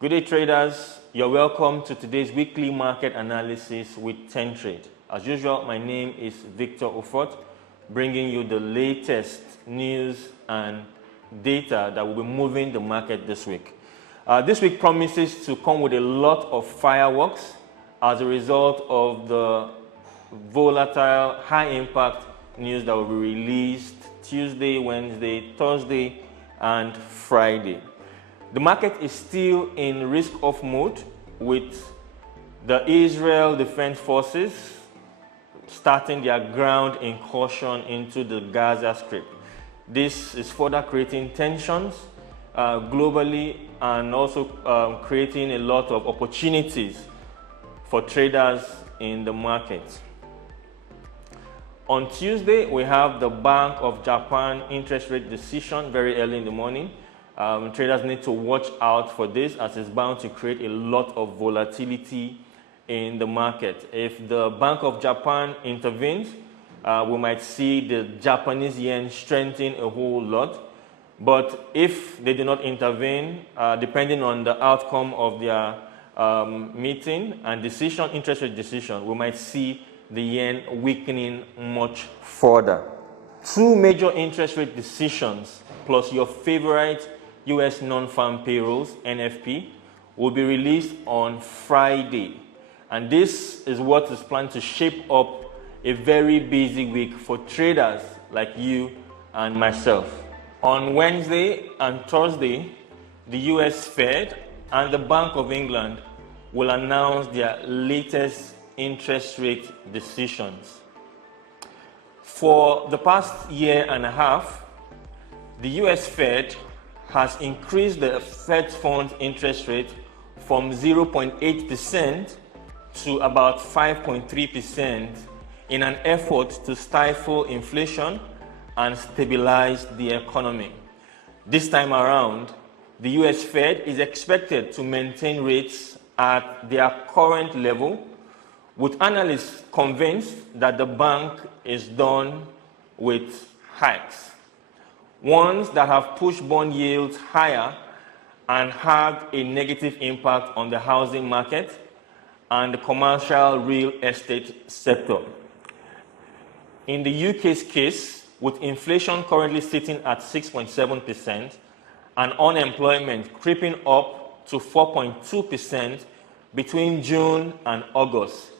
Good day, traders. You're welcome to today's weekly market analysis with Tentrade. As usual, my name is Victor Ufot, bringing you the latest news and data that will be moving the market this week. This week promises to come with a lot of fireworks as a result of the volatile, high-impact news that will be released Tuesday, Wednesday, Thursday, and Friday. The market is still in risk-off mode with the Israel Defense Forces starting their ground incursion into the Gaza Strip. This is further creating tensions globally and also creating a lot of opportunities for traders in the market. On Tuesday, we have the Bank of Japan interest rate decision very early in the morning. Traders need to watch out for this as it's bound to create a lot of volatility in the market. If the Bank of Japan intervenes, we might see the Japanese yen strengthen a whole lot. But if they do not intervene, depending on the outcome of their meeting and decision, interest rate decision, we might see the yen weakening much further. Two major interest rate decisions plus your favorite U.S. non-farm payrolls, NFP, will be released on Friday. And this is what is planned to shape up a very busy week for traders like you and myself. On Wednesday and Thursday, the U.S. Fed and the Bank of England will announce their latest interest rate decisions. For the past year and a half, the U.S. Fed has increased the Fed funds interest rate from 0.8% to about 5.3% in an effort to stifle inflation and stabilize the economy. This time around, the US Fed is expected to maintain rates at their current level, with analysts convinced that the bank is done with hikes, ones that have pushed bond yields higher and had a negative impact on the housing market and the commercial real estate sector. In the UK's case, with inflation currently sitting at 6.7% and unemployment creeping up to 4.2% between June and August,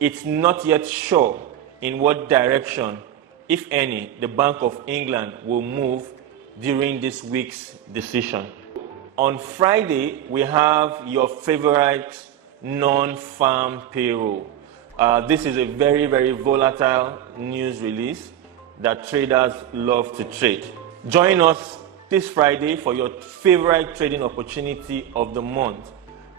it's not yet sure in what direction, if any, the Bank of England will move during this week's decision. On Friday, we have your favorite non-farm payroll. This is a very, very volatile news release that traders love to trade. Join us this Friday for your favorite trading opportunity of the month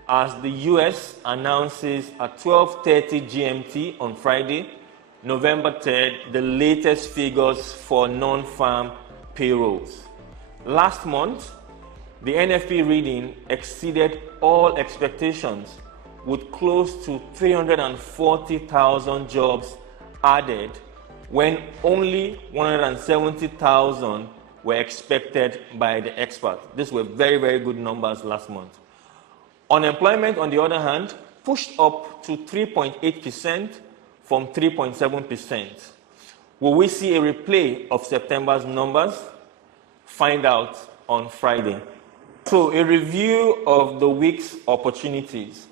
as the US announces at 12:30 GMT on Friday, November 3rd, the latest figures for non-farm payrolls. Last month, the NFP reading exceeded all expectations with close to 340,000 jobs added when only 170,000 were expected by the experts. These were very, very good numbers last month. Unemployment, on the other hand, pushed up to 3.8% from 3.7%. Will we see a replay of September's numbers? Find out on Friday. So, a review of the week's opportunities,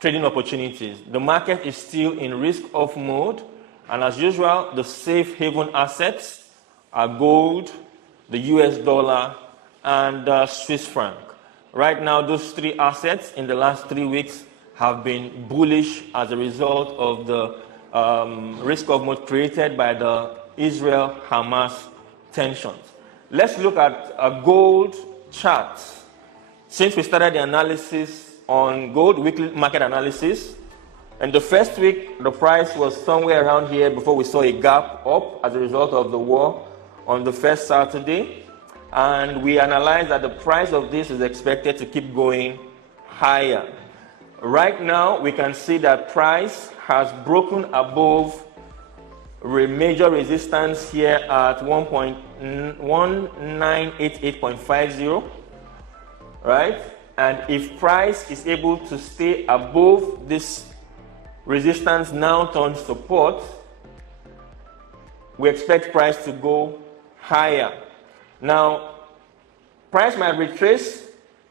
trading opportunities. The market is still in risk-off mode, and as usual, the safe haven assets are gold, the US dollar, and the Swiss franc. Right now, those three assets in the last 3 weeks have been bullish as a result of the risk-off mode created by the Israel-Hamas tensions. Let's look at a gold chart. Since we started the analysis on gold, weekly market analysis, in the first week, the price was somewhere around here before we saw a gap up as a result of the war on the first Saturday. And we analyzed that the price of this is expected to keep going higher. Right now, we can see that price has broken above major resistance here at 1988.50, right? And if price is able to stay above this resistance now turn support, we expect price to go higher. Now, price might retrace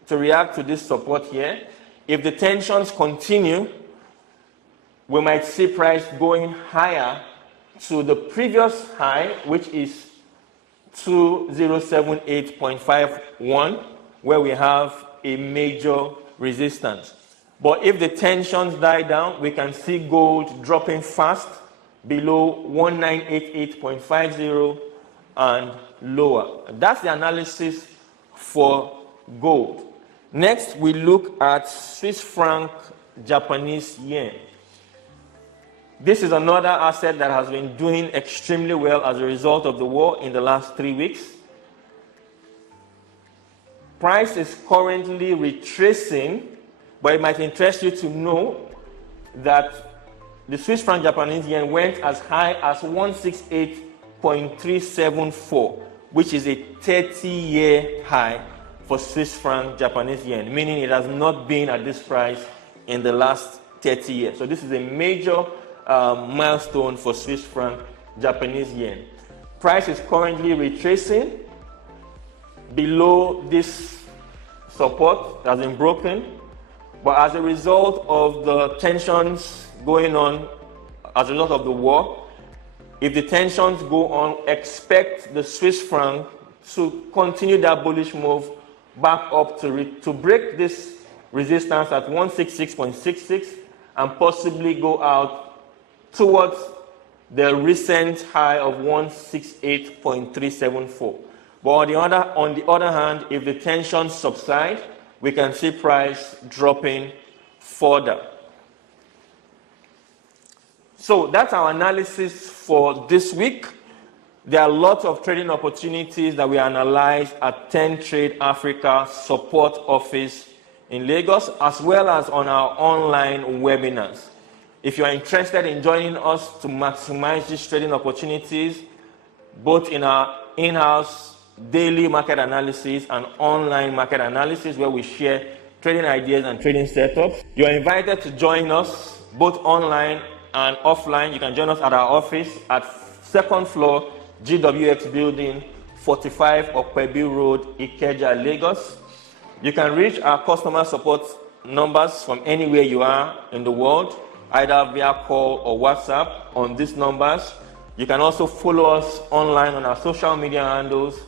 to react to this support here. If the tensions continue, we might see price going higher to the previous high, which is 2078.51, where we have a major resistance. But if the tensions die down, we can see gold dropping fast below 1988.50 and lower. That's the analysis for gold. Next, we look at Swiss franc Japanese yen. This is another asset that has been doing extremely well as a result of the war in the last 3 weeks. Price is currently retracing, but it might interest you to know that the Swiss franc Japanese yen went as high as 168.374, which is a 30-year high for Swiss franc Japanese yen, meaning it has not been at this price in the last 30 years. So this is a major milestone for Swiss franc Japanese yen. Price is currently retracing below this support that has been broken, but as a result of the tensions going on, as a result of the war, if the tensions go on, expect the Swiss franc to continue that bullish move back up to break this resistance at 166.66 and possibly go out towards the recent high of 168.374. But on the other hand, if the tensions subside, we can see price dropping further. So that's our analysis for this week. There are lots of trading opportunities that we analyze at Tentrade Africa support office in Lagos, as well as on our online webinars. If you are interested in joining us to maximize these trading opportunities, both in our in-house daily market analysis and online market analysis, where we share trading ideas and trading setups, you are invited to join us both online and offline. You can join us at our office at 2nd floor, GWX building, 45 Okpebi Road, Ikeja, Lagos. You can reach our customer support numbers from anywhere you are in the world, either via call or WhatsApp on these numbers. You can also follow us online on our social media handles,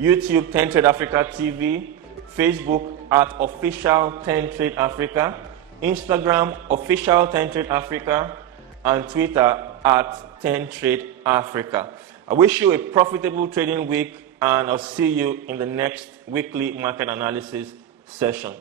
YouTube Tentrade Africa TV, Facebook at Official Tentrade Africa, Instagram Official Tentrade Africa, and Twitter at Tentrade Africa. I wish you a profitable trading week, and I'll see you in the next weekly market analysis session.